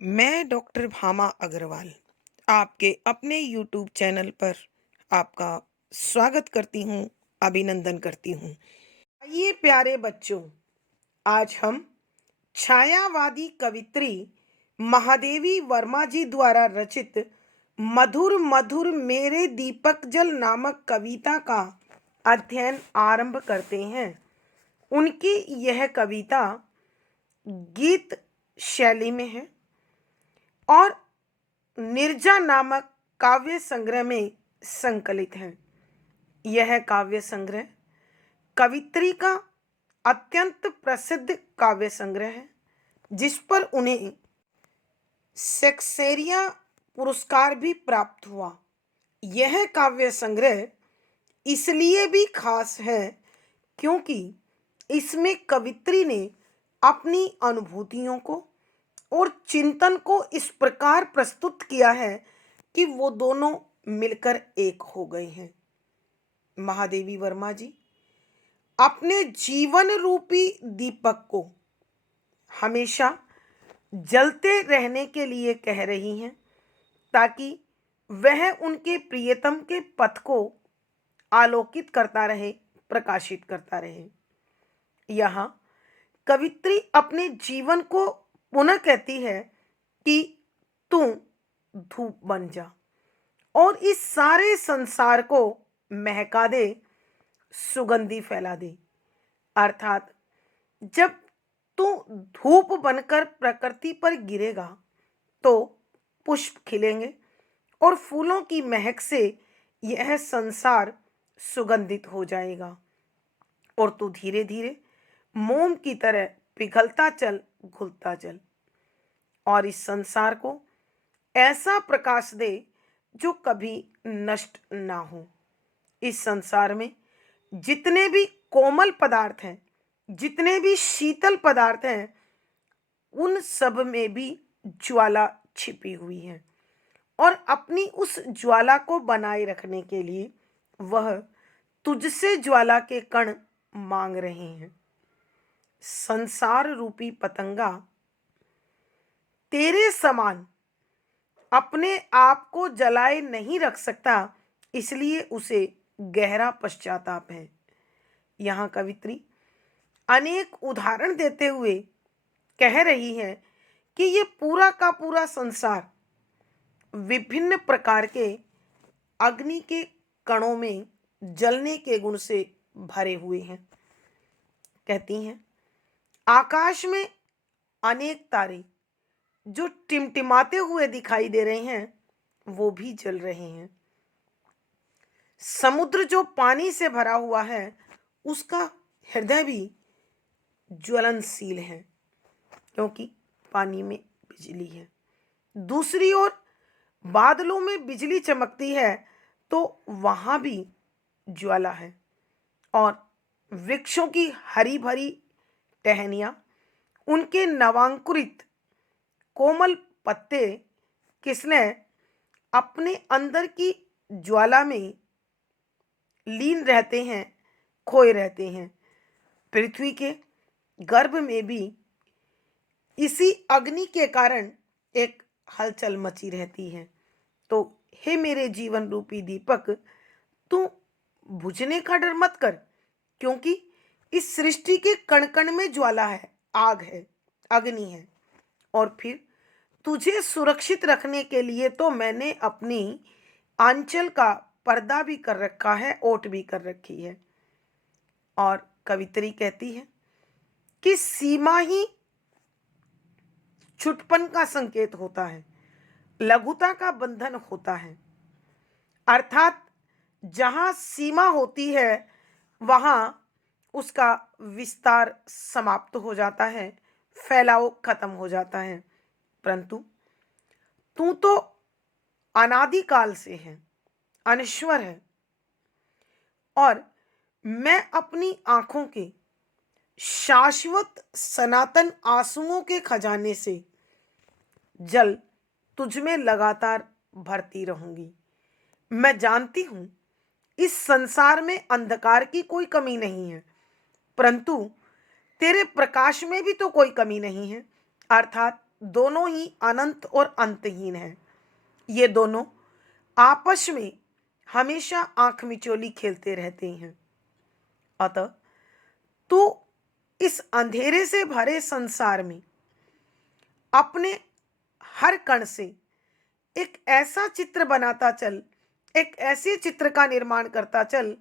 मैं डॉक्टर भामा अग्रवाल आपके अपने यूट्यूब चैनल पर आपका स्वागत करती हूँ, अभिनंदन करती हूँ। आइए प्यारे बच्चों, आज हम छायावादी कवित्री महादेवी वर्मा जी द्वारा रचित मधुर मधुर मेरे दीपक जल नामक कविता का अध्ययन आरंभ करते हैं। उनकी यह कविता गीत शैली में है और निर्जा नामक काव्य संग्रह में संकलित है। यह काव्य संग्रह कवित्री का अत्यंत प्रसिद्ध काव्य संग्रह है, जिस पर उन्हें शेक्सपियर पुरस्कार भी प्राप्त हुआ। यह काव्य संग्रह इसलिए भी खास है क्योंकि इसमें कवित्री ने अपनी अनुभूतियों को और चिंतन को इस प्रकार प्रस्तुत किया है कि वो दोनों मिलकर एक हो गए हैं। महादेवी वर्मा जी अपने जीवन रूपी दीपक को हमेशा जलते रहने के लिए कह रही हैं, ताकि वह उनके प्रियतम के पथ को आलोकित करता रहे, प्रकाशित करता रहे। यहाँ कवित्री अपने जीवन को पुनः कहती है कि तू धूप बन जा और इस सारे संसार को महका दे, सुगंधी फैला दे। अर्थात जब तू धूप बनकर प्रकृति पर गिरेगा तो पुष्प खिलेंगे और फूलों की महक से यह संसार सुगंधित हो जाएगा और तू धीरे धीरे मोम की तरह पिघलता चल, घुलता चल और इस संसार को ऐसा प्रकाश दे जो कभी नष्ट ना हो। इस संसार में जितने भी कोमल पदार्थ हैं, जितने भी शीतल पदार्थ हैं, उन सब में भी ज्वाला छिपी हुई है और अपनी उस ज्वाला को बनाए रखने के लिए वह तुझसे ज्वाला के कण मांग रहे हैं। संसार रूपी पतंगा तेरे समान अपने आप को जलाए नहीं रख सकता, इसलिए उसे गहरा पश्चाताप है। यहाँ कवित्री अनेक उदाहरण देते हुए कह रही है कि ये पूरा का पूरा संसार विभिन्न प्रकार के अग्नि के कणों में जलने के गुण से भरे हुए हैं। कहती हैं आकाश में अनेक तारे जो टिमटिमाते हुए दिखाई दे रहे हैं, वो भी जल रहे हैं। समुद्र जो पानी से भरा हुआ है, उसका हृदय भी ज्वलनशील है, क्योंकि पानी में बिजली है। दूसरी ओर बादलों में बिजली चमकती है तो वहां भी ज्वाला है और वृक्षों की हरी भरी टहनियां, उनके नवांकुरित कोमल पत्ते किसने अपने अंदर की ज्वाला में लीन रहते हैं, खोए रहते हैं। पृथ्वी के गर्भ में भी इसी अग्नि के कारण एक हलचल मची रहती है। तो हे मेरे जीवन रूपी दीपक, तू बुझने का डर मत कर, क्योंकि इस सृष्टि के कण कण में ज्वाला है, आग है, अग्नि है। और फिर तुझे सुरक्षित रखने के लिए तो मैंने अपनी आंचल का पर्दा भी कर रखा है, ओट भी कर रखी है। और कवित्री कहती है कि सीमा ही छुटपन का संकेत होता है, लघुता का बंधन होता है। अर्थात जहां सीमा होती है वहां उसका विस्तार समाप्त हो जाता है, फैलाव खत्म हो जाता है। परंतु तू तो अनादिकाल से है, अनश्वर है और मैं अपनी आंखों के शाश्वत सनातन आंसुओं के खजाने से जल तुझ में लगातार भरती रहूंगी। मैं जानती हूं इस संसार में अंधकार की कोई कमी नहीं है, परंतु तेरे प्रकाश में भी तो कोई कमी नहीं है। अर्थात दोनों ही अनंत और अंतहीन हैं। ये दोनों आपस में हमेशा आंख मिचोली खेलते रहते हैं। अतः तू इस अंधेरे से भरे संसार में अपने हर कण से एक ऐसा चित्र बनाता चल, एक ऐसे चित्र का निर्माण करता चल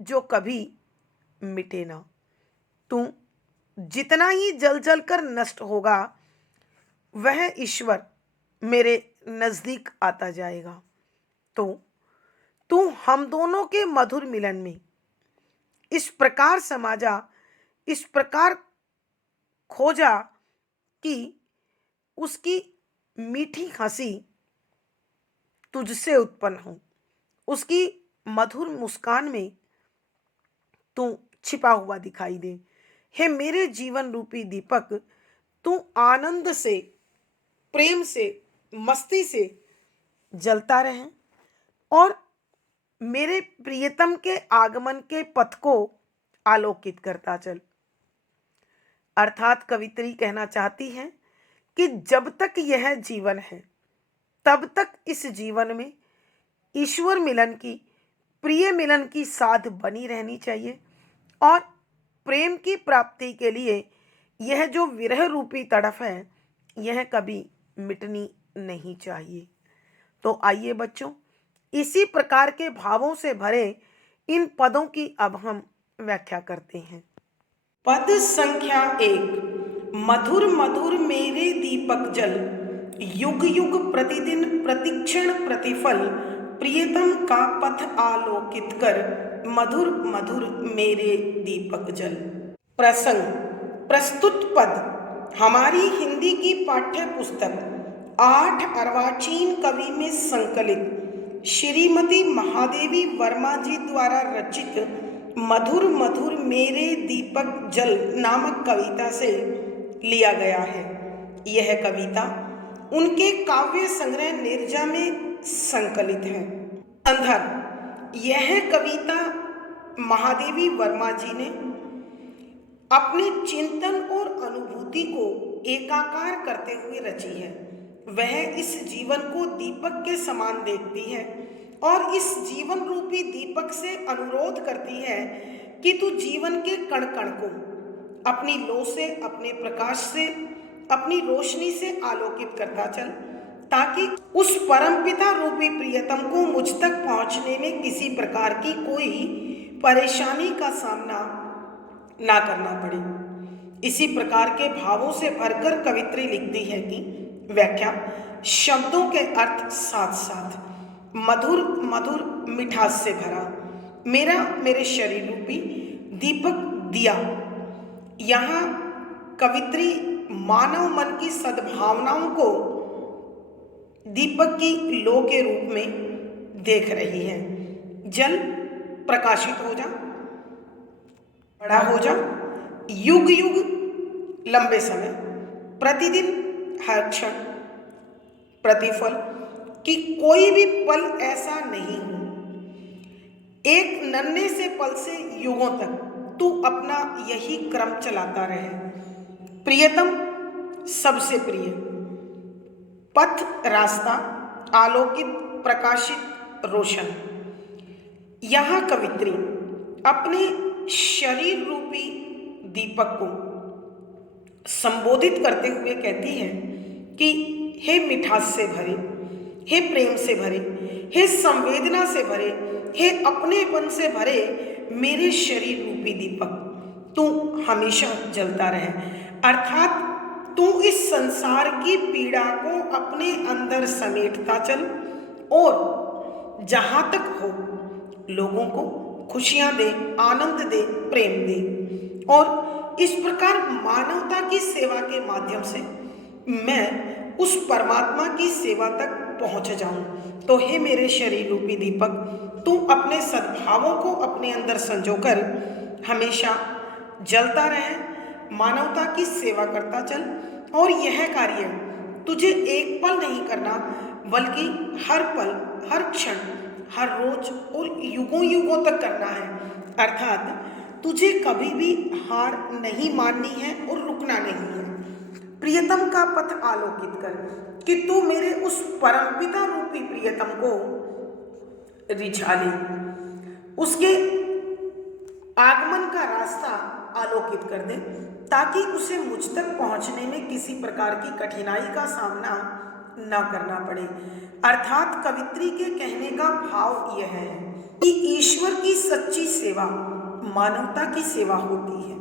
जो कभी मिटे ना। तू जितना ही जल जल कर नष्ट होगा, वह ईश्वर मेरे नजदीक आता जाएगा। तो तू हम दोनों के मधुर मिलन में इस प्रकार समा जा, इस प्रकार खो जा कि उसकी मीठी हंसी तुझसे उत्पन्न हो, उसकी मधुर मुस्कान में तू छिपा हुआ दिखाई दे। हे मेरे जीवन रूपी दीपक, तू आनंद से, प्रेम से, मस्ती से जलता रहे और मेरे प्रियतम के आगमन के पथ को आलोकित करता चल। अर्थात कवित्री कहना चाहती है कि जब तक यह जीवन है, तब तक इस जीवन में ईश्वर मिलन की, प्रिय मिलन की साध बनी रहनी चाहिए और प्रेम की प्राप्ति के लिए यह जो विरह रूपी तड़फ है, यह कभी मिटनी नहीं चाहिए। तो आइए बच्चों, इसी प्रकार के भावों से भरे इन पदों की अब हम व्याख्या करते हैं। पद संख्या 1। मधुर मधुर मेरे दीपक जल, युग युग प्रतिदिन प्रतिक्षण प्रतिफल, प्रियतम का पथ आलोकित कर, मधुर मधुर मेरे दीपक जल। प्रसंग। प्रस्तुत पद हमारी हिंदी की पाठ्य पुस्तक 8 अर्वाचीन कवि में संकलित श्रीमती महादेवी वर्मा जी द्वारा रचित मधुर मधुर मेरे दीपक जल नामक कविता से लिया गया है। यह कविता उनके काव्य संग्रह नीरजा में संकलित है। संदर्भ। यह कविता महादेवी वर्मा जी ने अपने चिंतन और अनुभूति को एकाकार करते हुए रची है। वह इस जीवन को दीपक के समान देखती है और इस जीवन रूपी दीपक से अनुरोध करती है कि तू जीवन के कण कण को अपनी लौ से, अपने प्रकाश से, अपनी रोशनी से आलोकित करता चल, ताकि उस परमपिता रूपी प्रियतम को मुझ तक पहुंचने में किसी प्रकार की कोई परेशानी का सामना ना करना पड़े। इसी प्रकार के भावों से भरकर कवित्री लिखती है कि व्याख्या। शब्दों के अर्थ साथ साथ मधुर मधुर मिठास से भरा मेरा मेरे शरीर रूपी दीपक दिया। यहाँ कवित्री मानव मन की सद्भावनाओं को दीपक की लौ के रूप में देख रही है। जल प्रकाशित हो जा, बड़ा हो जा, युग युग लंबे समय, प्रतिदिन हर क्षण, प्रतिफल कि कोई भी पल ऐसा नहीं हो, एक नन्हे से पल से युगों तक तू अपना यही क्रम चलाता रहे। प्रियतम सबसे प्रिय, पथ रास्ता आलोकित प्रकाशित रोशन। यहाँ कवित्री अपने शरीर रूपी दीपक को संबोधित करते हुए कहती है कि हे मिठास से भरे, हे प्रेम से भरे, हे संवेदना से भरे, हे अपनेपन से भरे मेरे शरीर रूपी दीपक, तू हमेशा जलता रहे। अर्थात तू इस संसार की पीड़ा को अपने अंदर समेटता चल और जहां तक हो लोगों को खुशियां दे, आनंद दे, प्रेम दे और इस प्रकार मानवता की सेवा के माध्यम से मैं उस परमात्मा की सेवा तक पहुंच जाऊं। तो हे मेरे शरीर रूपी दीपक, तू अपने सद्भावों को अपने अंदर संजोकर हमेशा जलता रहे, मानवता की सेवा करता चल और यह कार्य तुझे एक पल नहीं करना बल्कि हर पल, हर क्षण, हर रोज और युगों युगों तक करना है। अर्थात तुझे कभी भी हार नहीं माननी है और रुकना नहीं है। प्रियतम का पथ आलोकित कर, कि तू मेरे उस परमपिता रूपी प्रियतम को रिझा ले, उसके आगमन का रास्ता आलोकित कर दे, ताकि उसे मुझ तक पहुंचने में किसी प्रकार की कठिनाई का सामना न करना पड़े। अर्थात कवित्री के कहने का भाव यह है कि ईश्वर की सच्ची सेवा मानवता की सेवा होती है,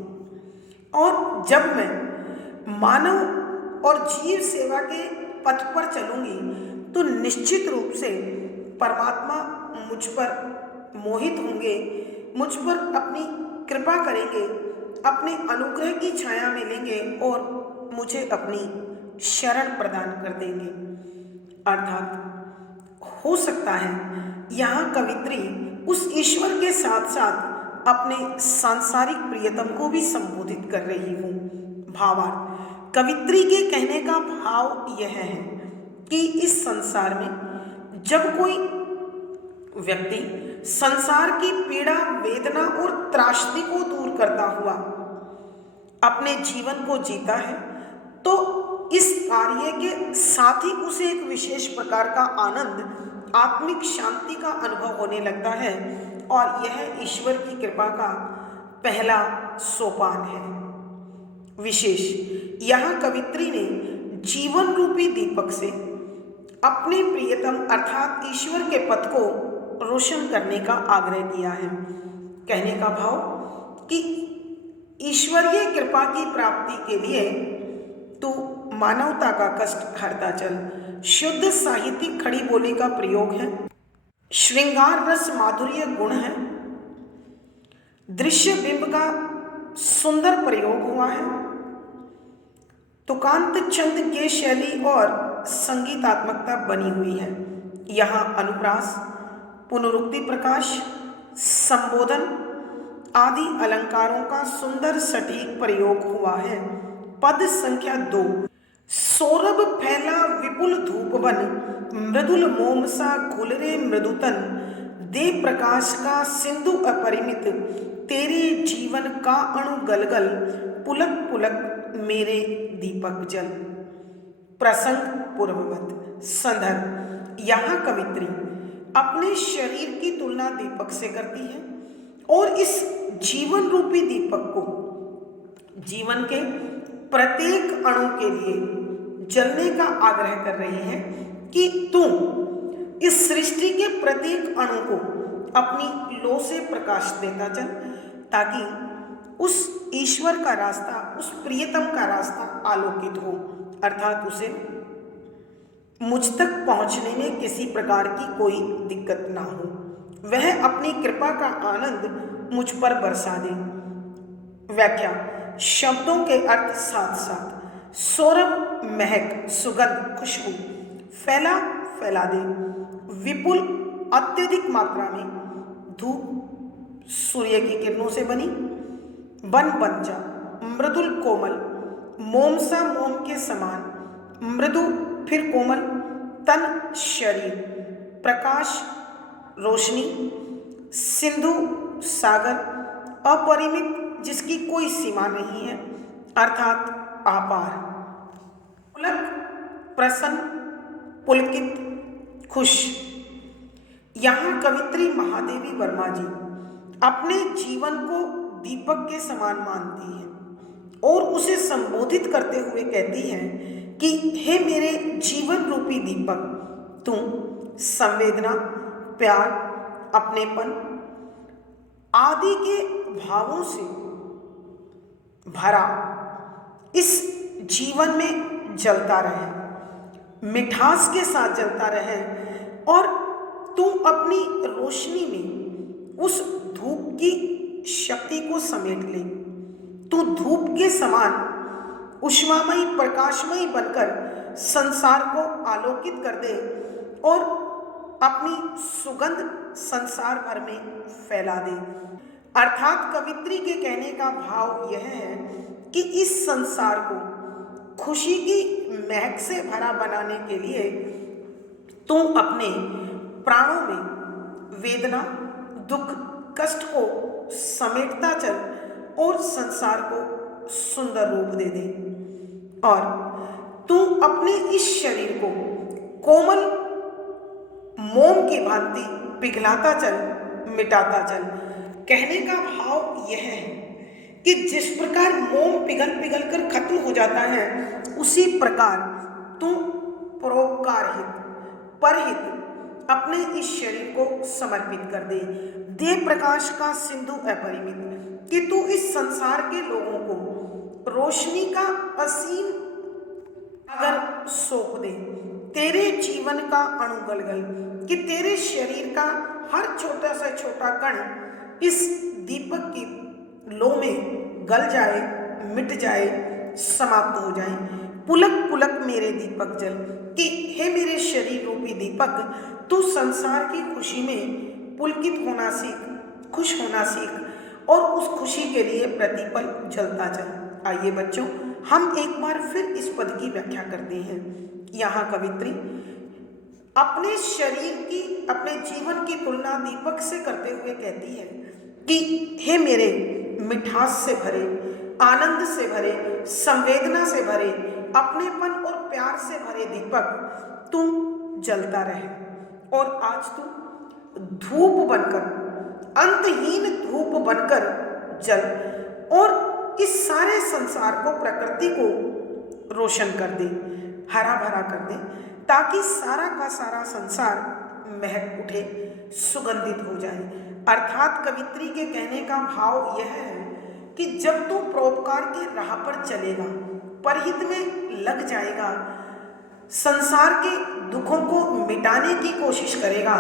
और जब मैं मानव और जीव सेवा के पथ पर चलूंगी तो निश्चित रूप से परमात्मा मुझ पर मोहित होंगे, मुझ पर अपनी कृपा करेंगे, अपने अनुग्रह की छाया में लेंगे और मुझे अपनी शरण प्रदान कर देंगे। अर्थात हो सकता है यहाँ कवित्री उस ईश्वर के साथ साथ अपने सांसारिक प्रियतम को भी संबोधित कर रही हूँ। भावार्थ, कवित्री के कहने का भाव यह है कि इस संसार में जब कोई व्यक्ति संसार की पीड़ा, वेदना और त्रासदी को दूर करता हुआ अपने जीवन को जीता है, तो इस कार्य के साथ ही उसे एक विशेष प्रकार का आनंद, आत्मिक शांति का अनुभव होने लगता है, और यह ईश्वर की कृपा का पहला सोपान है। विशेष यहाँ कवित्री ने जीवन रूपी दीपक से अपने प्रियतम अर्थात ईश्वर के पथ को रोशन करने का आग्रह किया है। कहने का भाव कि ईश्वरीय कृपा की प्राप्ति के लिए तू मानवता का कष्ट हरता चल। शुद्ध साहित्यिक खड़ी बोली का प्रयोग है, श्रृंगार रस माधुर्य गुण है, दृश्य बिंब का सुंदर प्रयोग हुआ है, तुकांत चंद के शैली और संगीतात्मकता बनी हुई है। यहाँ अनुप्रास, पुनरुक्ति प्रकाश, संबोधन आदि अलंकारों का सुंदर सटीक प्रयोग हुआ है। पद संख्या 2, सौरभ फैला विपुल धूपवन, मृदुल मोम सा घुलरे मृदुतन, दे प्रकाश का सिंधु अपरिमित, तेरे जीवन का अणु गलगल, पुलक पुलक मेरे दीपक जल। प्रसंग पूर्ववत। संदर्भ, यहाँ कवित्री अपने शरीर की तुलना दीपक से करती है और इस जीवन रूपी दीपक को जीवन के प्रत्येक अणु के लिए जलने का आग्रह कर रही है कि तू इस सृष्टि के प्रत्येक अणु को अपनी लो से प्रकाश देता चल, ताकि उस ईश्वर का रास्ता, उस प्रियतम का रास्ता आलोकित हो, अर्थात उसे मुझ तक पहुंचने में किसी प्रकार की कोई दिक्कत ना हो, वह अपनी कृपा का आनंद मुझ पर बरसा दे। व्याख्या, शब्दों के अर्थ साथ साथ। सौरभ महक, सुगंध, खुशबू, फैला फैला दे, विपुल अत्यधिक मात्रा में, धूप सूर्य की किरणों से बनी, बन बन जा, मृदुल कोमल, मोम सा मोम के समान, मृदु फिर कोमल, तन शरीर, प्रकाश रोशनी, सिंधु सागर, अपरिमित जिसकी कोई सीमा नहीं है, अर्थात अपार, पुलक प्रसन्न, पुलकित, खुश। यहाँ कवित्री महादेवी वर्मा जी अपने जीवन को दीपक के समान मानती है और उसे संबोधित करते हुए कहती हैं कि हे मेरे जीवन रूपी दीपक, तुम संवेदना, प्यार, अपनेपन आदि के भावों से भरा इस जीवन में जलता रहे, मिठास के साथ जलता रहे, और तुम अपनी रोशनी में उस धूप की शक्ति को समेट ले। तू धूप के समान उष्मामयी, प्रकाशमयी बनकर संसार को आलोकित कर दे और अपनी सुगंध संसार भर में फैला दे। अर्थात कवित्री के कहने का भाव यह है कि इस संसार को खुशी की महक से भरा बनाने के लिए तू अपने प्राणों में वेदना, दुख, कष्ट को समेटता चल और संसार को सुंदर रूप दे दे। और तू अपने इस शरीर को कोमल मोम की भांति पिघलाता चल, मिटाता चल। कहने का भाव यह है कि जिस प्रकार मोम पिघल पिघल कर खत्म हो जाता है, उसी प्रकार तू परोपकार हित, परहित अपने इस शरीर को समर्पित कर दे। दे प्रकाश का सिंधु अपरिमित कि तू इस संसार के लोगों को रोशनी का असीम सागर सौंप दे। तेरे जीवन का अणुगलगल कि तेरे शरीर का हर छोटा से छोटा कण इस दीपक की लो में गल जाए, मिट जाए, समाप्त हो जाए। पुलक पुलक मेरे दीपक जल कि हे मेरे शरीर रूपी दीपक, तू संसार की खुशी में पुलकित होना सीख, खुश होना सीख और उस खुशी के लिए प्रतिपल जलता चल। आइए बच्चों, हम एक बार फिर इस पद की व्याख्या करते हैं। यहाँ कवित्री अपने शरीर की, अपने जीवन की तुलना दीपक से करते हुए कहती है कि हे मेरे मिठास से भरे, आनंद से भरे, संवेदना से भरे, अपनेपन और प्यार से भरे दीपक, तुम जलता रहे। और आज तू धूप बनकर, अंतहीन धूप बनकर जल और इस सारे संसार को, प्रकृति को रोशन कर दे, हरा भरा कर दे, ताकि सारा का सारा संसार महक उठे, सुगंधित हो जाए। अर्थात कवित्री के कहने का भाव यह है कि जब तू परोपकार के राह पर चलेगा, परहित में लग जाएगा, संसार के दुखों को मिटाने की कोशिश करेगा,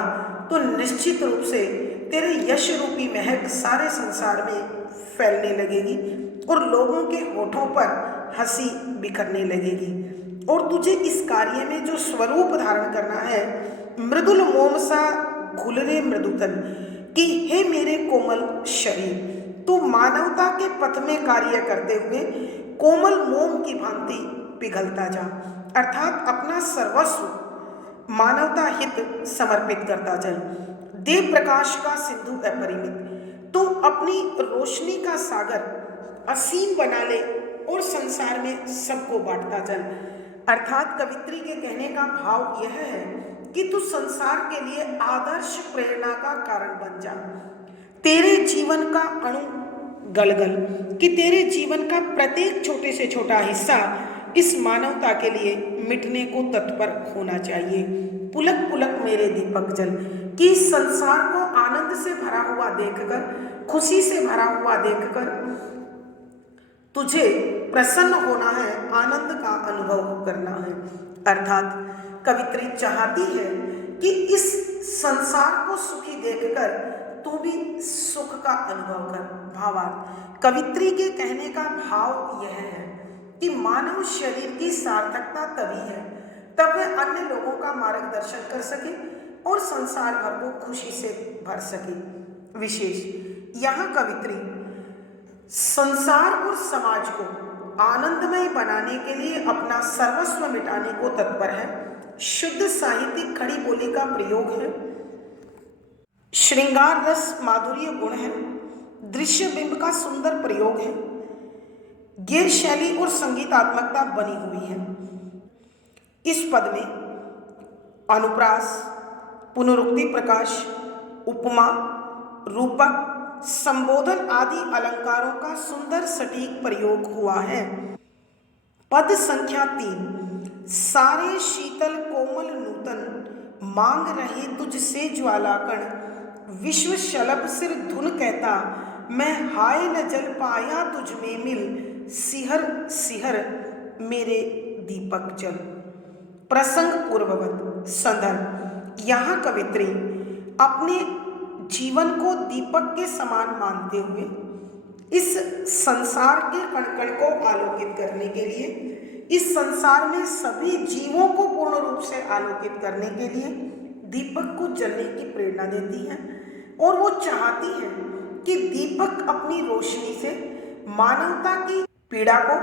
तो निश्चित रूप से तेरे यश रूपी महक सारे संसार में फैलने लगेगी और लोगों के होठों पर हंसी बिखरने लगेगी। और तुझे इस कार्य में जो स्वरूप धारण करना है, मृदुल मोम सा घुलरे मृदुतन कि हे मेरे कोमल शरीर, तू मानवता के पथ में कार्य करते हुए कोमल मोम की भांति पिघलता जा। अर्थात अपना सर्वस्व मानवता हित समर्पित करता चल। दे प्रकाश का सिंधु अपरिमित, तू अपनी रोशनी का सागर असीम बना ले और संसार में सबको बांटता चल। अर्थात कवित्री के कहने का भाव यह है कि तू संसार के लिए आदर्श प्रेरणा का कारण बन जा। तेरे जीवन का अणु गलगल कि तेरे जीवन का प्रत्येक छोटे से छोटा हिस्सा इस मानवता के लिए मिटने को तत्पर होना चाहिए। पुलक पुलक मेरे दीपक जल कि इस संसार को आनंद से भरा हुआ देखकर, खुशी से भरा हुआ देखकर तुझे प्रसन्न होना है, आनंद का अनुभव करना है। अर्थात कवित्री चाहती है कि इस संसार को सुखी देखकर तू भी सुख का अनुभव कर। भावार्थ कवित्री के कहने का भाव यह है कि मानव शरीर की सार्थकता तभी है तब वह अन्य लोगों का मार्गदर्शन कर सके और संसार भर को खुशी से भर सके। विशेष यहाँ कवित्री संसार और समाज को आनंदमय बनाने के लिए अपना सर्वस्व मिटाने को तत्पर है। शुद्ध साहित्यिक खड़ी बोली का प्रयोग है, श्रृंगार रस माधुर्य गुण है, दृश्य बिंब का सुंदर प्रयोग है, गैर शैली और संगीतात्मकता बनी हुई है। इस पद में अनुप्रास, पुनरुक्ति प्रकाश, उपमा, रूपक, संबोधन आदि अलंकारों का सुंदर सटीक प्रयोग हुआ है। पद संख्या 3, सारे शीतल कोमल नूतन मांग रहे तुझसे ज्वालाकण, विश्व शलभ सिर धुन कहता मैं हाय न जल पाया तुझ में मिल, सिहर सिहर मेरे दीपक जल। प्रसंग पूर्ववत संदर्भ यहाँ कवित्री अपने जीवन को दीपक के समान मानते हुए इस संसार के कण कण को आलोकित करने के लिए, इस संसार में सभी जीवों को पूर्ण रूप से आलोकित करने के लिए दीपक को जलने की प्रेरणा देती है। और वो चाहती है कि दीपक अपनी रोशनी से मानवता की पीड़ा को,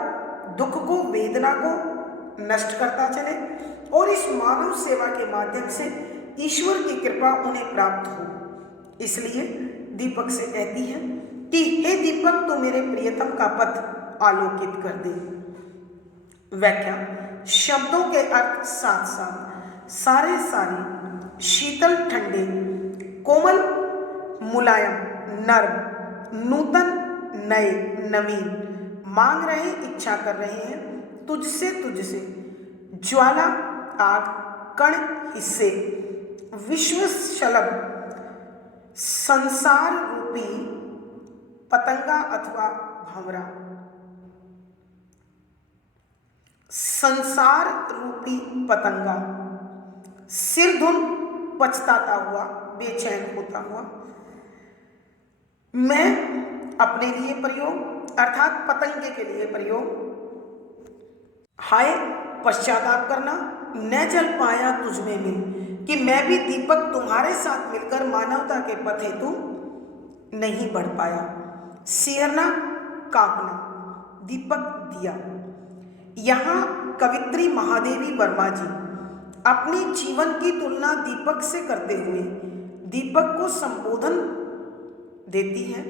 दुख को, वेदना को नष्ट करता चले और इस मानव सेवा के माध्यम से ईश्वर की कृपा उन्हें प्राप्त हो। इसलिए दीपक से कहती है कि हे दीपक, तू मेरे प्रियतम का पथ आलोकित कर दे। व्याख्या शब्दों के अर्थ साथ साथ, सारे सारे, शीतल ठंडे, कोमल मुलायम, नर्म, नूतन, नए, नवीन, मांग रहे, इच्छा कर रहे हैं तुझसे, तुझसे, ज्वाला, आग, कण, हिस्से, विश्व शलभ, संसार रूपी पतंगा अथवा भंवरा, संसार रूपी पतंगा, सिर धुन, पछताता हुआ, बेचैन होता हुआ। मैं अपने लिए प्रयोग अर्थात पतंगे के लिए प्रयोग, हाय पश्चाताप करना, न जल पाया तुझ में मिल, कि मैं भी दीपक तुम्हारे साथ मिलकर मानवता के पथ हेतु नहीं बढ़ पाया। सिहरना, कांपना, दीपक दिया। यहाँ कवित्री महादेवी वर्मा जी अपने जीवन की तुलना दीपक से करते हुए दीपक को संबोधन देती हैं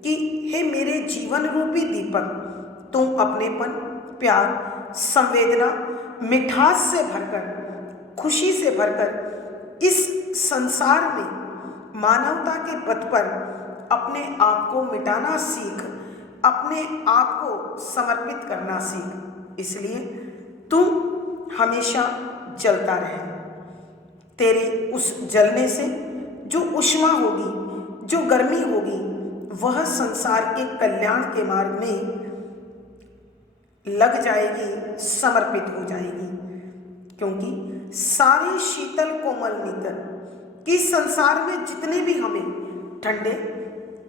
कि हे मेरे जीवन रूपी दीपक, तुम अपनेपन, प्यार, संवेदना, मिठास से भरकर, खुशी से भरकर इस संसार में मानवता के पथ पर अपने आप को मिटाना सीख, अपने आप को समर्पित करना सीख। इसलिए तू हमेशा जलता रहे। तेरे उस जलने से जो ऊष्मा होगी, जो गर्मी होगी, वह संसार के कल्याण के मार्ग में लग जाएगी, समर्पित हो जाएगी। क्योंकि सारे शीतल कोमल नीतल कि संसार में जितने भी हमें ठंडे,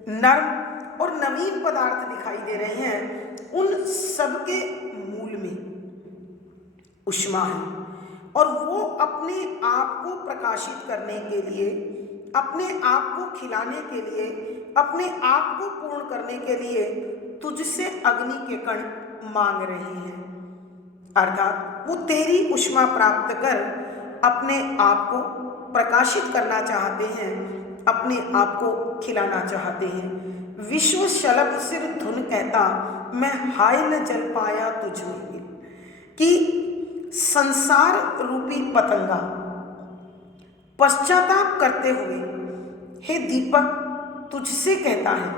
नर्म और नवीन पदार्थ दिखाई दे रहे हैं, उन सबके मूल में ऊष्मा है। और वो अपने आप को प्रकाशित करने के लिए, अपने आप को खिलाने के लिए, अपने आप को पूर्ण करने के लिए तुझसे अग्नि के कण मांग रहे हैं। अर्थात वो तेरी ऊष्मा प्राप्त कर अपने आप को प्रकाशित करना चाहते हैं, अपने आप को खिलाना चाहते हैं। विश्व शलभ सिर धुन कहता, मैं हाय न जल पाया तुझ में, कि संसार रूपी पतंगा पश्चाताप करते हुए हे दीपक तुझसे कहता है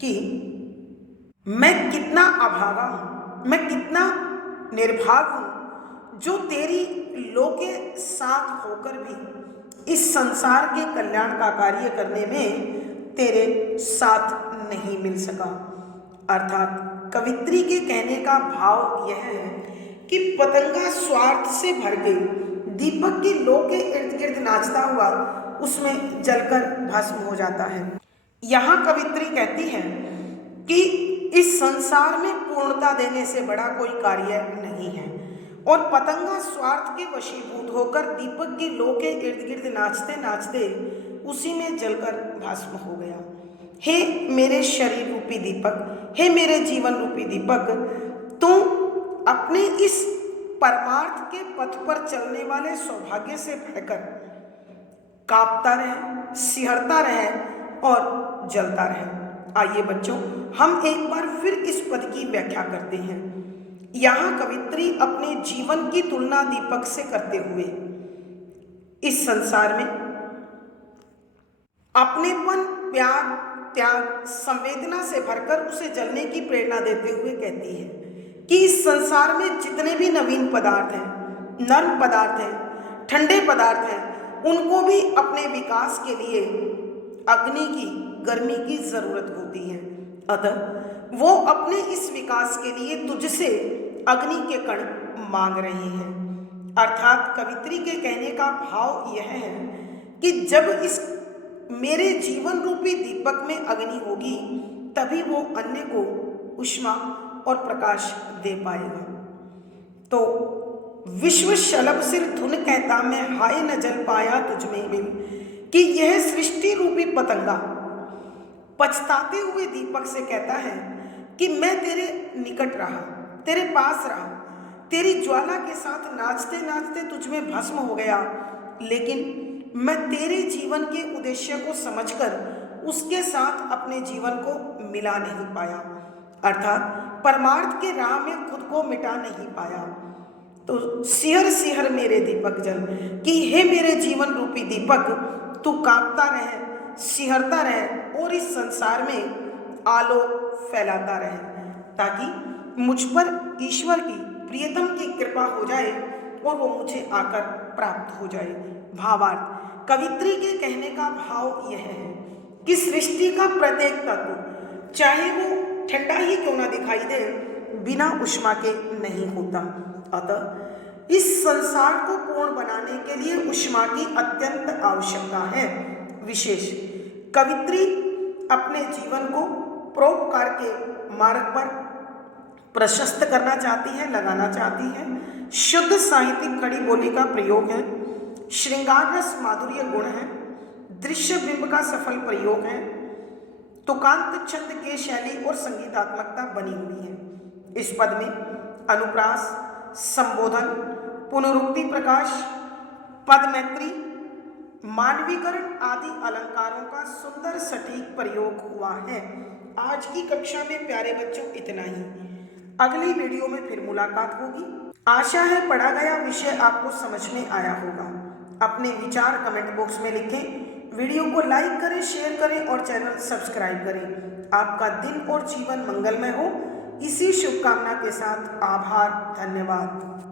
कि मैं कितना अभागा हूं, मैं कितना निर्भाग हूं, जो तेरी लो के साथ होकर भी इस संसार के कल्याण का कार्य करने में तेरे साथ नहीं मिल सका। अर्थात कवित्री के कहने का भाव यह है कि पतंगा स्वार्थ से भर गई दीपक की लो के इर्द गिर्द नाचता हुआ उसमें जलकर भस्म हो जाता है। यहाँ कवित्री कहती है कि इस संसार में पूर्णता देने से बड़ा कोई कार्य नहीं है, और पतंगा स्वार्थ के वशीभूत होकर दीपक की लो के इर्द गिर्द नाचते नाचते उसी में जलकर भस्म हो गया। हे मेरे शरीर रूपी दीपक, हे मेरे जीवन रूपी दीपक, तू अपने इस परमार्थ के पथ पर चलने वाले सौभाग्य से भरकर कांपता रहे, सिहरता रहे और जलता रहे। आइए बच्चों, हम एक बार फिर इस पद की व्याख्या करते हैं। यहाँ कवित्री अपने जीवन की तुलना दीपक से करते हुए इस संसार में अपनेपन, प्यार, त्याग, संवेदना से भरकर उसे जलने की प्रेरणा देते हुए कहती है कि इस संसार में जितने भी नवीन पदार्थ हैं, नर्म पदार्थ हैं, ठंडे पदार्थ हैं, उनको भी अपने विकास के लिए अग्नि की, गर्मी की जरूरत होती है। अतः वो अपने इस विकास के लिए तुझसे अग्नि के कण मांग रहे हैं। अर्थात कवित्री के कहने का भाव यह है कि जब इस मेरे जीवन रूपी दीपक में अग्नि होगी, तभी वो अन्य को ऊष्मा और प्रकाश दे पाएगा। तो विश्व शलभ सिर धुन कहता, मैं हाय न जल पाया तुझ में मिल, कि यह सृष्टि रूपी पतंगा पछताते हुए दीपक से कहता है कि मैं तेरे निकट रहा, तेरे पास रहा, तेरी ज्वाला के साथ नाचते नाचते तुझ में भस्म हो गया, लेकिन मैं तेरे जीवन के उद्देश्य को समझकर उसके साथ अपने जीवन को मिला नहीं पाया। अर्थात परमार्थ के राह में खुद को मिटा नहीं पाया। तो सिहर सिहर मेरे दीपक जल, कि हे मेरे जीवन रूपी दीपक, तू कांपता रहे, सिहरता रहे और इस संसार में आलोक फैलाता रहे, ताकि मुझ पर ईश्वर की प्रियतम की कृपा हो जाए और वो मुझे आकर प्राप्त हो जाए। भावार्थ, कवित्री के कहने का भाव यह है कि सृष्टि का प्रत्येक तत्व, चाहे वो ठंडा ही क्यों ना दिखाई दे, बिना ऊष्मा के नहीं होता। अतः इस संसार को पूर्ण बनाने के लिए ऊष्मा की अत्यंत आवश्यकता है। विशेष कवित्री अपने जीवन को परोपकार के मार्ग पर प्रशस्त करना चाहती है, लगाना चाहती है। शुद्ध साहित्यिक खड़ी बोली का प्रयोग है, श्रृंगार रस माधुर्य गुण है, दृश्य बिंब का सफल प्रयोग है, तुकांत छंद के शैली और संगीतात्मकता बनी हुई है। इस पद में अनुप्रास, संबोधन, पुनरुक्ति प्रकाश, पद मैत्री, मानवीकरण आदि अलंकारों का सुंदर सटीक प्रयोग हुआ है। आज की कक्षा में प्यारे बच्चों इतना ही। अगली वीडियो में फिर मुलाकात होगी। आशा है पढ़ा गया विषय आपको समझ में आया होगा। अपने विचार कमेंट बॉक्स में लिखें, वीडियो को लाइक करें, शेयर करें और चैनल सब्सक्राइब करें। आपका दिन और जीवन मंगलमय हो, इसी शुभकामना के साथ आभार, धन्यवाद।